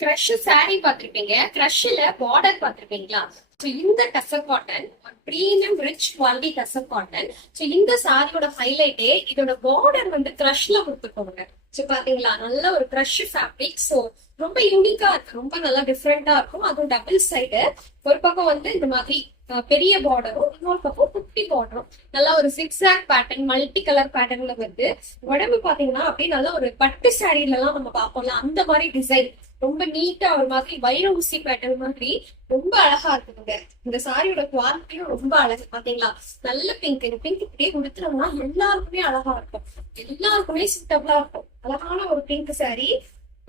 Crush saree பார்த்திருப்பீங்க. கிரஷ்ல border பார்த்திருப்பீங்களா? So இந்த tussar cotton premium rich quality tussar cotton. So இந்த சாரியோட ஹைலைட்டே இதோட பார்டர் வந்து கிரஷ்ல கொடுத்துருக்கோங்க. ஸோ பாத்தீங்களா, நல்ல ஒரு கிரஷ் ஃபேப்ரிக். ஸோ ரொம்ப யூனிக்கா இருக்கு, ரொம்ப நல்லா டிஃப்ரெண்டா இருக்கும். அதுவும் டபுள் சைடு, ஒரு பக்கம் வந்து இந்த மாதிரி பெரிய பார்டரும், இன்னொரு பக்கம் குட்டி பார்டரும், நல்லா ஒரு சிக்ஸாக் பேட்டர்ன், மல்டி கலர் பேட்டர்ன்ல வருது. உடம்பு பாத்தீங்கன்னா அப்படியே நல்ல ஒரு பட்டு சாரீல எல்லாம் நம்ம பார்ப்போம்ல, அந்த மாதிரி டிசைன் ரொம்ப நீட்டா ஒரு மாதிரி வைர ஊசி பேட்டர்ன் மாதிரி ரொம்ப அழகா இருக்குதுங்க. இந்த சாரியோட குவாலிட்டியும் ரொம்ப அழகு. பாத்தீங்களா, நல்ல பிங்க். இந்த பிங்க் இப்படியே கொடுத்துட்டோம்னா எல்லாருக்குமே அழகா இருக்கும், எல்லாருக்குமே சூட்டபிளா இருக்கும். அழகான ஒரு பிங்க் சாரி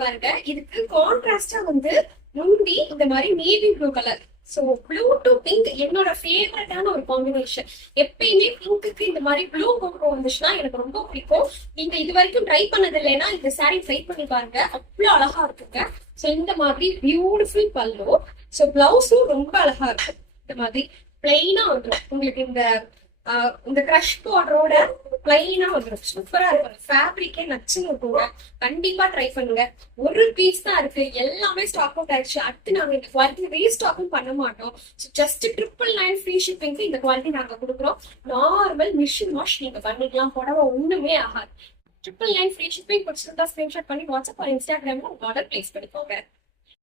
பாருங்க. இதுக்கு கான்ட்ராஸ்டா வந்து முந்தி இந்த மாதிரி navy blue colour. So blue to pink என்னோட ஃபேவரட்டான ஒரு காம்பினேஷன். எப்பயுமே பிங்க்குக்கு இந்த மாதிரி ப்ளூ கொண்டு வந்துச்சுன்னா எனக்கு ரொம்ப பிடிக்கும். நீங்க இது வரைக்கும் ட்ரை பண்ணது இல்லைன்னா இந்த சாரி ட்ரை பண்ணி பாருங்க, அவ்வளவு அழகா இருக்குங்க. சோ இந்த மாதிரி பியூட்டிஃபுல் பல்லு. சோ பிளவுஸும் ரொம்ப அழகா இருக்கும். இந்த மாதிரி பிளெயினா வந்துடும் உங்களுக்கு. இந்த கிரஷ் பார்டரோட பிளைனா வந்துடும், சூப்பரா இருக்கும். ஃபேப்ரிக்கே நச்சுன்னு இருக்குங்க. கண்டிப்பா ட்ரை பண்ணுங்க. ஒரு பீஸ் தான் இருக்கு, எல்லாமே ஸ்டாக் அவுட் ஆயிடுச்சு. அடுத்து நாங்க இந்த குவாலிட்டி ரீஸ்டாக்கும் பண்ண மாட்டோம். ஜஸ்ட் 999 ஃப்ரீ ஷிப்பிங்க்கு இந்த குவாலிட்டி நாங்க கொடுக்குறோம். நார்மல் மிஷின் வாஷ் நீங்க பண்ணிக்கலாம், புடவை ஒண்ணுமே ஆகாது. 999 ஃப்ரீ ஷிப்பிங் பிடிச்சிருந்தா ஸ்கிரீன்ஷாட் பண்ணி வாட்ஸ்அப் ஆர் இன்ஸ்டாகிராம்ல ஆர்டர் பிளேஸ் பண்ணிக்கோங்க.